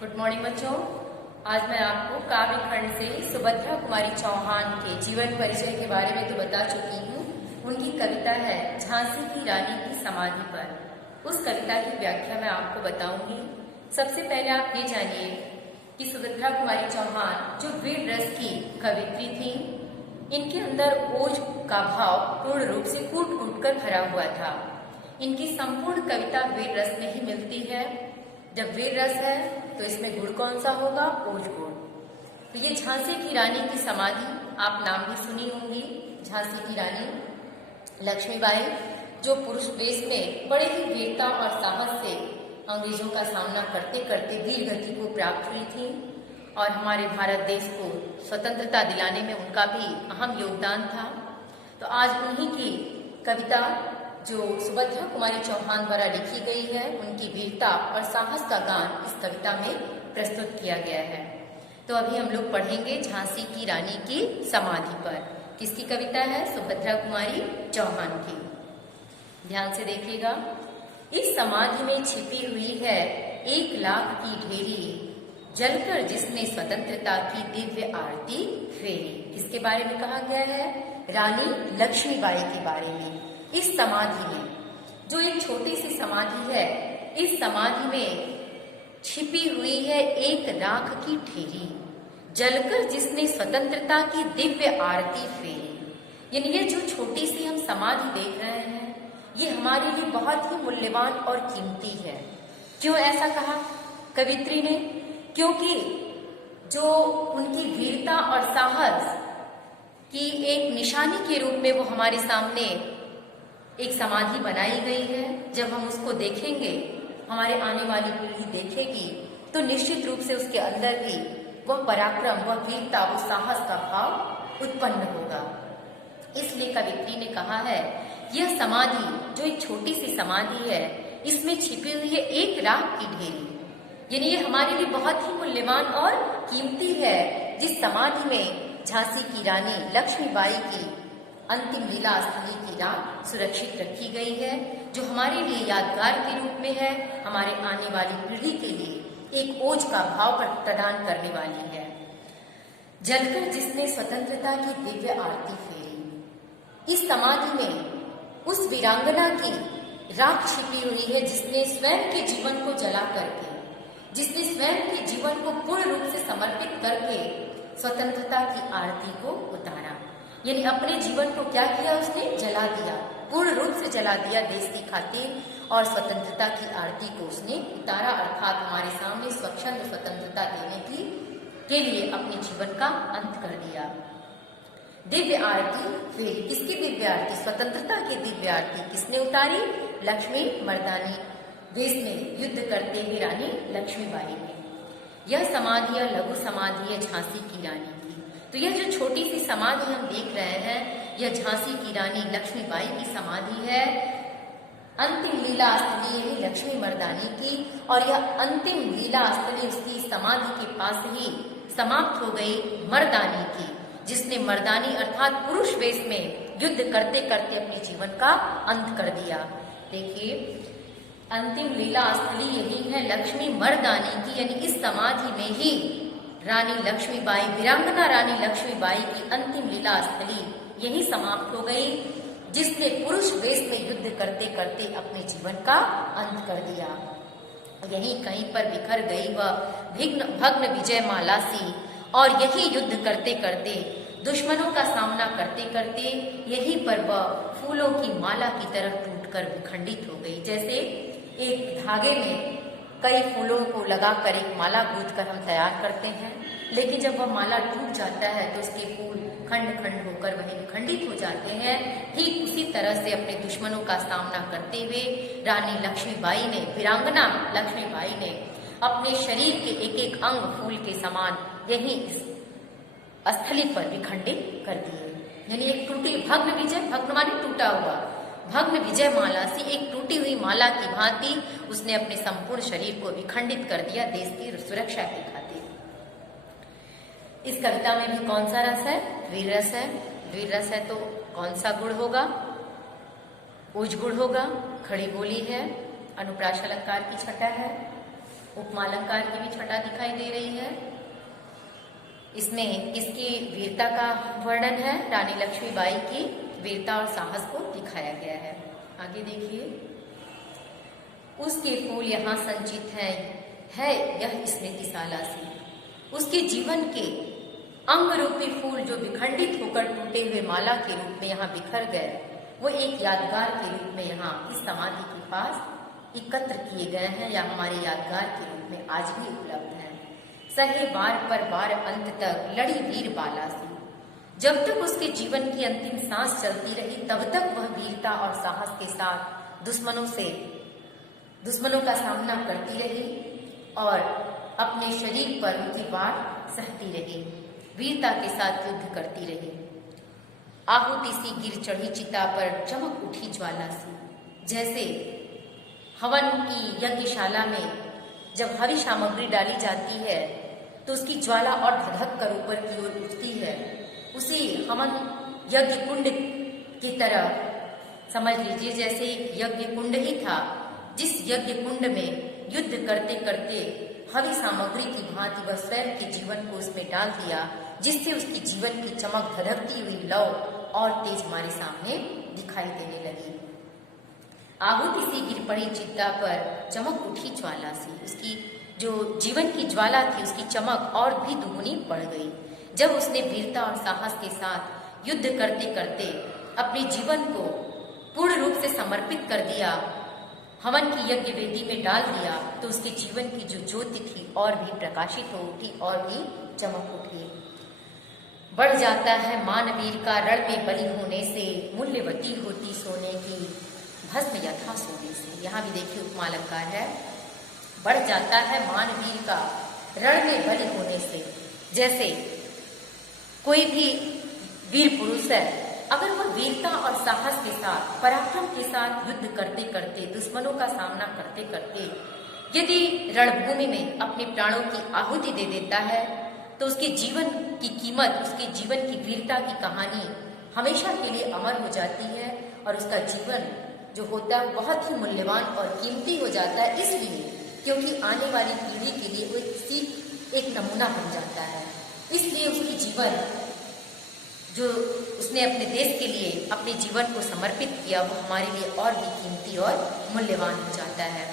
Good morning बच्चों। आज मैं आपको काव्य खंड से सुभद्रा कुमारी चौहान के जीवन परिचय के बारे में तो बता चुकी हूँ। उनकी कविता है झांसी की रानी की समाधि पर। उस कविता की व्याख्या मैं आपको बताऊंगी। सबसे पहले आप ये जानिए कि सुभद्रा कुमारी चौहान जो वीर रस की कवित्री थी, इनके अंदर ओज का भाव पूर्ण रूप से कूट कूट कर भरा हुआ था। इनकी संपूर्ण कविता वीर रस में ही मिलती है। जब वीर रस है तो इसमें गुण कौन सा होगा? ओज गुण। तो ये झांसी की रानी की समाधि आप नाम भी सुनी होंगी। झांसी की रानी लक्ष्मीबाई जो पुरुष वेश में बड़े ही वीरता और साहस से अंग्रेजों का सामना करते करते वीर गति को प्राप्त हुई थी और हमारे भारत देश को स्वतंत्रता दिलाने में उनका भी अहम योगदान था। तो आज उन्हीं की कविता जो सुभद्रा कुमारी चौहान द्वारा लिखी गई है, उनकी वीरता और साहस का गान इस कविता में प्रस्तुत किया गया है। तो अभी हम लोग पढ़ेंगे झांसी की रानी की समाधि पर। किसकी कविता है? सुभद्रा कुमारी चौहान की। ध्यान से देखिएगा। इस समाधि में छिपी हुई है 1,00,000 की ढेरी, जलकर जिसने स्वतंत्रता की दिव्य आरती फेरी। किसके बारे में कहा गया है? रानी लक्ष्मीबाई के बारे में। इस समाधि में जो एक छोटी सी समाधि है, इस समाधि में छिपी हुई है 1,00,000 की ढेरी, जलकर जिसने स्वतंत्रता की दिव्य आरती फेरी। यानी ये जो छोटी सी हम समाधि देख रहे हैं, ये हमारे लिए बहुत ही मूल्यवान और कीमती है। क्यों ऐसा कहा कवित्री ने? क्योंकि जो उनकी वीरता और साहस की एक निशानी के रूप में वो हमारे सामने एक समाधि बनाई गई है। जब हम उसको देखेंगे, हमारे आने वाली पीढ़ी देखेगी, तो निश्चित रूप से उसके अंदर भी वह पराक्रम, वह वीरता, वो साहस का भाव उत्पन्न होगा। इसलिए कवित्री ने कहा है, यह समाधि जो एक छोटी सी समाधि है, इसमें छिपी हुई है 1,00,000 की ढेरी। यानी ये हमारे लिए बहुत ही मूल्यवान और कीमती है। जिस समाधि में झांसी की रानी लक्ष्मीबाई की अंतिम लीला स्थली की राह सुरक्षित रखी गई है, जो हमारे लिए यादगार के रूप में है, हमारे आने वाली पीढ़ी के लिए एक ओज का भाव प्रदान करने वाली है। जलकर जिसने स्वतंत्रता की दिव्य आरती फेरी। इस समाधि में उस वीरांगना की राख छिपी हुई है, जिसने स्वयं के जीवन को जला करके, जिसने स्वयं के जीवन को पूर्ण रूप से समर्पित करके स्वतंत्रता की आरती को उतारा। यानी अपने जीवन को क्या किया? उसने जला दिया, पूर्ण रूप से जला दिया देश की खातिर, और स्वतंत्रता की आरती को उसने उतारा, अर्थात हमारे सामने स्वच्छंद स्वतंत्रता देने की के लिए अपने जीवन का अंत कर दिया। दिव्य आरती फेरी। किसकी दिव्य आरती? स्वतंत्रता की दिव्य आरती किसने उतारी? लक्ष्मी मर्दानी वेश में युद्ध करते हुए रानी लक्ष्मीबाई ने। यह समाधि या लघु समाधि है झांसी की रानी की। तो यह जो छोटी सी समाधि हम देख रहे हैं, यह झांसी की रानी लक्ष्मीबाई की समाधि है। अंतिम लीला स्थली यही लक्ष्मी मर्दानी की, और यह अंतिम लीला स्थली उसकी समाधि के पास ही समाप्त हो गई मर्दानी की, जिसने मर्दानी अर्थात पुरुष वेश में युद्ध करते करते अपने जीवन का अंत कर दिया। देखिए, अंतिम लीला स्थली यही है लक्ष्मी मर्दानी की। यानी इस समाधि में ही रानी लक्ष्मीबाई, वीरांगना रानी लक्ष्मीबाई की अंतिम लीला स्थली यही समाप्त हो गई, जिसने पुरुष वेश में युद्ध करते करते अपने जीवन का अंत कर दिया। यही कहीं पर बिखर गई वह भग्न विजय माला सी, और यही युद्ध करते करते, दुश्मनों का सामना करते करते, यहीं पर वह फूलों की माला की तरह टूटकर विखंडित हो गई। जैसे एक धागे में कई फूलों को लगाकर एक माला गूंथ कर हम तैयार करते हैं, लेकिन जब वह माला टूट जाता है तो उसके फूल खंड खंड होकर वहीं विखंडित हो जाते हैं। ठीक उसी तरह से अपने दुश्मनों का सामना करते हुए रानी लक्ष्मीबाई ने, वीरांगना लक्ष्मीबाई ने अपने शरीर के एक एक अंग फूल के समान यहीं इस स्थली पर विखंडित कर दिए। यानी एक टूटी भग्न विजय, भग्न माने टूटा हुआ, भग्न विजय माला सी एक टूटी हुई माला की भांति उसने अपने संपूर्ण शरीर को विखंडित कर दिया देश की सुरक्षा की खातिर। इस कविता में भी कौन सा रस है? वीर रस है। वीर रस है तो कौन सा गुण होगा? ओज गुण होगा। खड़ी बोली है, अनुप्रास अलंकार की छटा है, उपमालंकार की भी छटा दिखाई दे रही है। इसमें किसकी वीरता का वर्णन है? रानी लक्ष्मीबाई की वीरता और साहस को दिखाया गया है। आगे देखिए, उसके फूल यहाँ संचित है यह स्मृतिशाला सी। उसके जीवन के अंग रूपी फूल जो विखंडित होकर टूटे हुए माला के रूप में यहाँ बिखर गए, वो एक यादगार के रूप में यहाँ इस समाधि के पास एकत्र किए गए हैं या हमारे यादगार के रूप में आज भी उपलब्ध हैं। सहे बार पर बार अंत तक लड़ी वीर बाला सी। जब तक उसके जीवन की अंतिम सांस चलती रही तब तक वह वीरता और साहस के साथ दुश्मनों का सामना करती रही और अपने शरीर पर उनकी वार सहती रही, वीरता के साथ युद्ध करती रही। आहुति सी गिर चढ़ी चिता पर चमक उठी ज्वाला सी। जैसे हवन की यज्ञशाला में जब हरी सामग्री डाली जाती है तो उसकी ज्वाला और धधक कर ऊपर की ओर उठती है, उसी हवन यज्ञ कुंड की तरह समझ लीजिए जैसे यज्ञ कुंड ही था, जिस यज्ञ कुंड में युद्ध करते करते हरी सामग्री की भांति वह स्वयं के जीवन को उसमें डाल दिया, जिससे उसकी जीवन की चमक धधकती हुई लौ और तेज हमारे सामने दिखाई देने लगी। आहुति सी गिर पड़ी चिता पर चमक उठी ज्वाला सी। उसकी जो जीवन की ज्वाला थी उसकी चमक और भी दुगुनी बढ़ गई जब उसने वीरता और साहस के साथ युद्ध करते करते अपने जीवन को पूर्ण रूप से समर्पित कर दिया, हवन की यज्ञ वेदी में डाल दिया, तो उसके जीवन की जो ज्योति थी और भी प्रकाशित हो उठी और भी चमक उठी। बढ़ जाता है मानवीर का रण में बलि होने से, मूल्यवती होती सोने की भस्म यथा सोने से। यहाँ भी देखिए उपमालंकार है, बढ़ जाता है मानवीर का रण में बलि होने से। जैसे कोई भी वीर पुरुष है, अगर वह वीरता और साहस के साथ पराक्रम के साथ युद्ध करते करते दुश्मनों का सामना करते करते यदि रणभूमि में अपने प्राणों की आहुति दे देता है तो उसके जीवन की कीमत, उसके जीवन की वीरता की कहानी हमेशा के लिए अमर हो जाती है और उसका जीवन जो होता है बहुत ही मूल्यवान और कीमती हो जाता है, इसलिए क्योंकि आने वाली पीढ़ी के लिए वो एक नमूना बन जाता है। इसलिए उसकी जीवन जो उसने अपने देश के लिए अपने जीवन को समर्पित किया वो हमारे लिए और भी कीमती और मूल्यवान हो जाता है।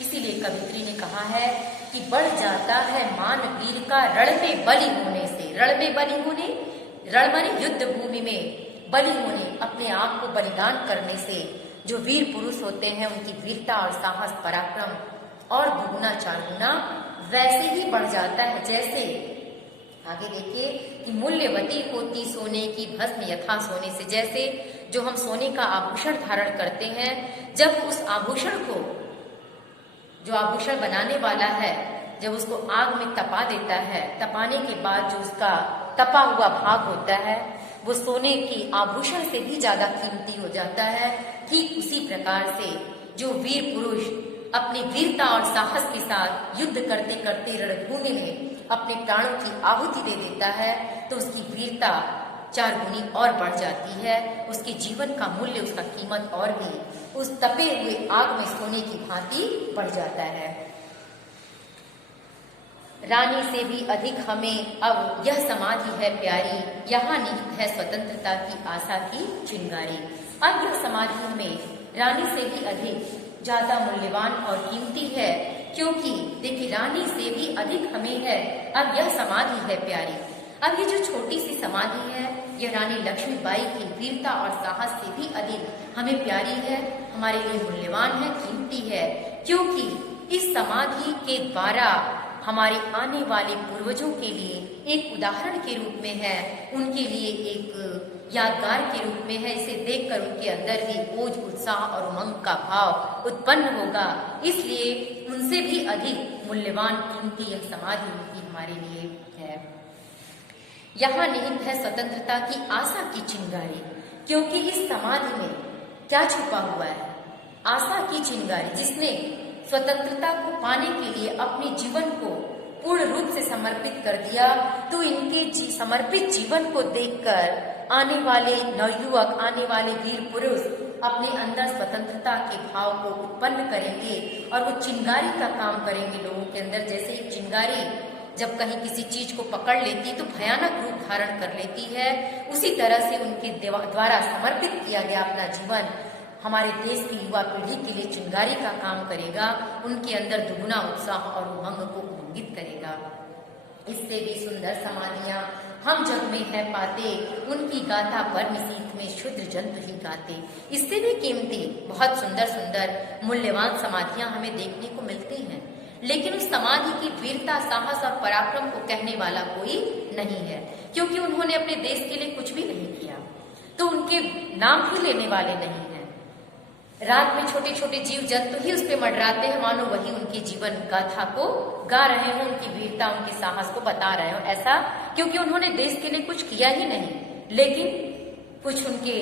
इसीलिए कवित्री ने कहा है कि बढ़ जाता है मान वीर का रण में बलि होने से। रण में बलि होने, रण माने युद्ध भूमि में बलि होने, अपने आप को बलिदान करने से जो वीर पुरुष होते हैं उनकी वीरता और साहस पराक्रम और दुगुना चार गुना वैसे ही बढ़ जाता है। जैसे आगे देखिए कि मूल्यवती होती सोने की भस्म यथा सोने से। जैसे जो हम सोने का आभूषण धारण करते हैं, जब उस आभूषण को जो आभूषण बनाने वाला है जब उसको आग में तपा देता है, तपाने के बाद जो उसका तपा हुआ भाग होता है वो सोने की आभूषण से भी ज्यादा कीमती हो जाता है। ठीक उसी प्रकार से जो वीर पुरुष अपनी वीरता और साहस के साथ युद्ध करते करते रणभूमि में अपने प्राणों की आहुति दे देता है तो उसकी वीरता चार गुनी और बढ़ जाती है, उसके जीवन का मूल्य, उसका कीमत और भी उस तपे हुए आग में सोने की भांति बढ़ जाता है। रानी से भी अधिक हमें अब यह समाधि है प्यारी, यहाँ निहित है स्वतंत्रता की आशा की चिंगारी। अब यह समाधि हमें रानी से भी अधिक ज्यादा मूल्यवान और कीमती है, क्योंकि देखिए रानी से भी अधिक हमें है अब यह समाधि है प्यारी। अब ये जो छोटी सी समाधि है यह रानी लक्ष्मीबाई की वीरता और साहस से भी अधिक हमें प्यारी है, हमारे लिए मूल्यवान है, कीमती है, क्योंकि इस समाधि के द्वारा हमारे आने वाले पूर्वजों के लिए एक उदाहरण के रूप में है, उनके लिए एक यादगार के रूप में है। इसे देखकर उनके अंदर भी ओज, उत्साह और उमंग का भाव उत्पन्न होगा, इसलिए उनसे भी अधिक मूल्यवान कीमती यह समाधि उनकी हमारे लिए है। यहाँ निहित है स्वतंत्रता की आशा की चिंगारी, क्योंकि इस समाधि में क्या छुपा हुआ है? आशा की चिंगारी, जिसने स्वतंत्रता को पाने के लिए अपने जीवन को पूर्ण रूप से समर्पित कर दिया, तो इनके समर्पित जीवन को देखकर आने वाले नवयुवक, आने वाले वीर पुरुष अपने अंदर स्वतंत्रता के भाव को उत्पन्न करेंगे और वो चिंगारी का काम करेंगे लोगों के अंदर जैसे एक चिंगारी जब कहीं किसी चीज को पकड़ लेती तो भयानक रूप धारण कर लेती है, उसी तरह से उनके द्वारा समर्पित किया गया अपना जीवन हमारे देश की युवा पीढ़ी के लिए चिंगारी का काम करेगा, उनके अंदर दुगुना उत्साह और उमंग को उमंगित करेगा। इससे भी सुंदर समाधियां हम जग में है पाते, उनकी गाथा पर निशीथ में शुद्र जंतु ही गाते। इससे भी कीमती बहुत सुंदर सुंदर मूल्यवान समाधियां हमें देखने को मिलती हैं, लेकिन उस समाधि की वीरता, साहस और पराक्रम को कहने वाला कोई नहीं है, क्योंकि उन्होंने अपने देश के लिए कुछ भी नहीं किया, तो उनके नाम भी लेने वाले नहीं हैं। रात में छोटे छोटे जीव जंतु ही उस पे मंडराते हैं, मानो वही उनकी जीवन गाथा को गा रहे हो, उनकी वीरता, उनके साहस को बता रहे हो। ऐसा क्योंकि उन्होंने देश के लिए कुछ किया ही नहीं, लेकिन कुछ उनके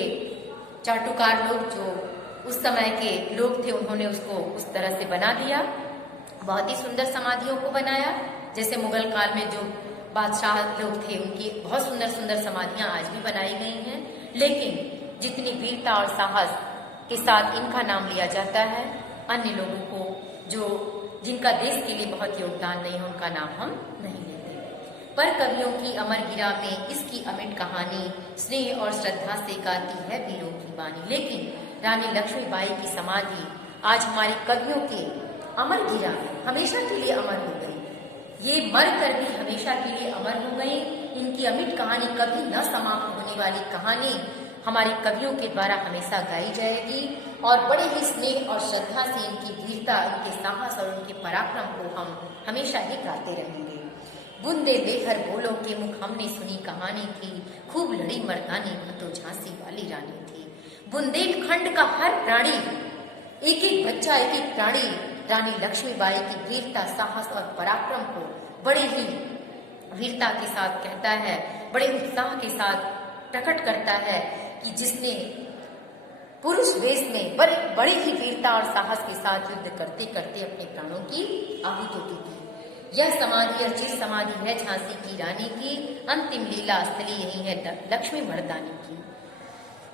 चाटुकार लोग जो उस समय के लोग थे, उन्होंने उसको उस तरह से बना दिया, बहुत ही सुंदर समाधियों को बनाया। जैसे मुगल काल में जो बादशाह लोग थे, उनकी बहुत सुंदर सुंदर समाधियां आज भी बनाई गई हैं, लेकिन जितनी वीरता और साहस के साथ इनका नाम लिया जाता है, अन्य लोगों को जो जिनका देश के लिए बहुत योगदान नहीं है, उनका नाम हम नहीं लेते। पर कवियों की अमर गिरा में इसकी अमिट कहानी स्नेह और श्रद्धा से गाती है वीरों की वाणी। लेकिन रानी लक्ष्मीबाई की समाधि आज हमारे कवियों के अमर गिरा हमेशा के लिए अमर हो गई। ये मर कर भी हमेशा के लिए अमर हो गई। इनकी अमिट कहानी, कभी न समाप्त होने वाली कहानी हमारे कवियों के द्वारा हमेशा गाई जाएगी, और बड़े ही स्नेह और श्रद्धा से इनकी वीरता, इनके साहस और उनके पराक्रम को हम हमेशा ही गाते रहेंगे। बुंदे लेकर बोलो के मुख हमने सुनी कहानी थी, खूब लड़ी मर्दानी वह तो झांसी वाली रानी थी। बुंदेलखंड का हर प्राणी, एक एक बच्चा, एक एक प्राणी रानी लक्ष्मीबाई की वीरता, साहस और पराक्रम को बड़े ही वीरता के साथ कहता है, बड़े उत्साह के साथ प्रकट करता है कि जिसने पुरुष वेश में बड़ी ही वीरता और साहस के साथ युद्ध करते करते अपने प्राणों की आहुति दी। यह समाधि अर्चित समाधि है झांसी की रानी की, अंतिम लीला स्थली यही है लक्ष्मी मर्दानी की।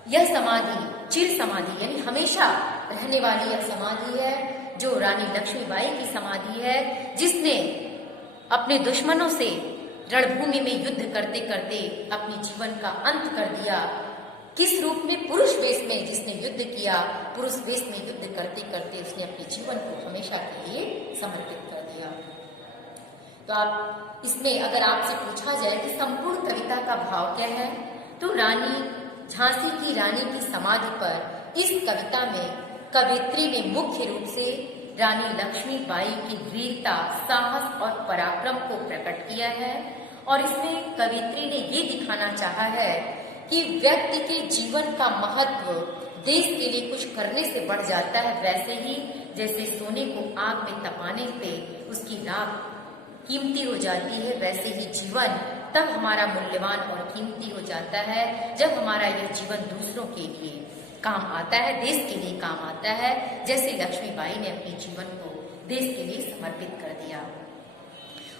यह समाधि चिर समाधि यानी हमेशा रहने वाली यह समाधि है, जो रानी लक्ष्मीबाई की समाधि है, जिसने अपने दुश्मनों से रणभूमि में युद्ध करते करते अपने जीवन का अंत कर दिया। किस रूप में? पुरुष वेश में जिसने युद्ध किया, पुरुष वेश में युद्ध करते करते उसने अपने जीवन को हमेशा के लिए समर्पित कर दिया। तो आप इसमें अगर आपसे पूछा जाए कि संपूर्ण कविता का भाव क्या है, तो रानी झांसी की रानी की समाधि पर इस कविता में कवियत्री ने मुख्य रूप से रानी लक्ष्मीबाई की वीरता, साहस और पराक्रम को प्रकट किया है, और इसमें कवियत्री ने ये दिखाना चाहा है कि व्यक्ति के जीवन का महत्व देश के लिए कुछ करने से बढ़ जाता है। वैसे ही जैसे सोने को आग में तपाने पे उसकी राख कीमती हो जाती है, वैसे ही जीवन तब हमारा मूल्यवान और कीमती हो जाता है जब हमारा यह जीवन दूसरों के लिए काम आता है, देश के लिए काम आता है, जैसे लक्ष्मीबाई ने अपने जीवन को देश के लिए समर्पित कर दिया।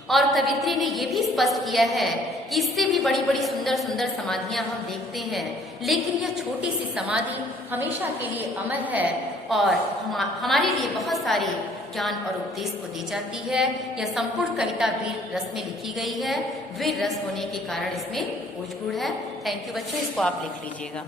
और कवित्री ने यह भी स्पष्ट किया है कि इससे भी बड़ी बड़ी सुंदर सुंदर समाधियां हम देखते हैं, लेकिन यह छोटी सी समाधि हमेशा के लिए अमर है और हमारे लिए बहुत सारे ज्ञान और उपदेश को दी जाती है। यह संपूर्ण कविता वीर रस में लिखी गई है। वीर रस होने के कारण इसमें ओज गुण है। थैंक यू बच्चों, इसको आप लिख लीजिएगा।